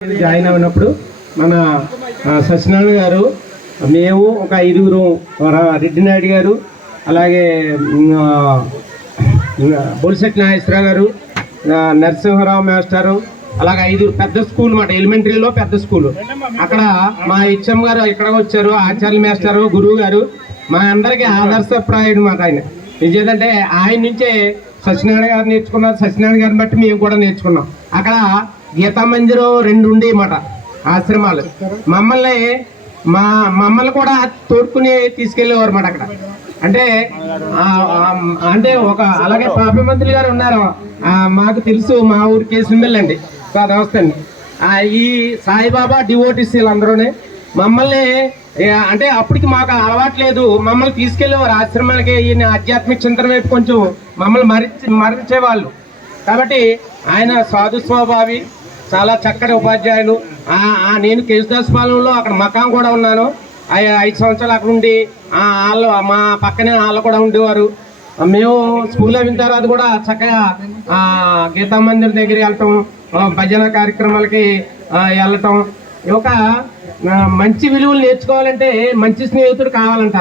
Join అయినప్పుడు మన సత్యనారాయణ గారు, మేము ఒక 5గురు, రెడ్డి నాయుడు గారు, అలాగే బొలిశెట్టి నాగేశ్వరరావు గారు, నరసింహరావు మాస్టారు, అలాగే 5 పెద్ద స్కూల్ మాట, ఎలిమెంటరీలో పెద్ద స్కూల్. అక్కడ మా హెచ్ఎం గారు ఇక్కడ వచ్చారు, ఆచార్య మాస్టారు, గురువు గారు, మా అందరికీ ఆదర్శప్రాయుడు మాట ఆయన. నిజేంటంటే ఆయన నుంచే సత్యనారాయణ గారు నేర్చుకున్నారు, సత్యనారాయణ గారిని బట్టి మేము కూడా నేర్చుకున్నాం. అక్కడ గీతా మందిరం 2 ఉండే మాట ఆశ్రమాలు. మమ్మల్ని కూడా తోడుకుని తీసుకెళ్లేవారు మాట అక్కడ. అంటే ఒక అలాగే పాప మంత్రులు గారు ఉన్నారు, మాకు తెలుసు, మా ఊరు కేసుంబెళ్ళండి వ్యవస్థండి. ఈ సాయిబాబా డివోటీసీలు అందరూనే మమ్మల్ని అంటే అప్పటికి మాకు అలవాట్లేదు, మమ్మల్ని తీసుకెళ్లేవారు ఆశ్రమాలకి. ఈయన ఆధ్యాత్మిక చింతన వైపు కొంచెం మమ్మల్ని మరించేవాళ్ళు. కాబట్టి ఆయన సాధు స్వభావి, చాలా చక్కటి ఉపాధ్యాయులు. నేను కేశదాస్ పాలెంలో అక్కడ మకాం కూడా ఉన్నాను. 5 సంవత్సరాలు అక్కడ ఉండి వాళ్ళు మా పక్కనే వాళ్ళు కూడా ఉండేవారు. మేము స్కూల్లో అయిన తర్వాత కూడా చక్కగా గీతా మందిర్ దగ్గరికి వెళ్ళటం, భజన కార్యక్రమాలకి వెళ్ళటం. ఒక మంచి విలువలు నేర్చుకోవాలంటే మంచి స్నేహితుడు కావాలంట.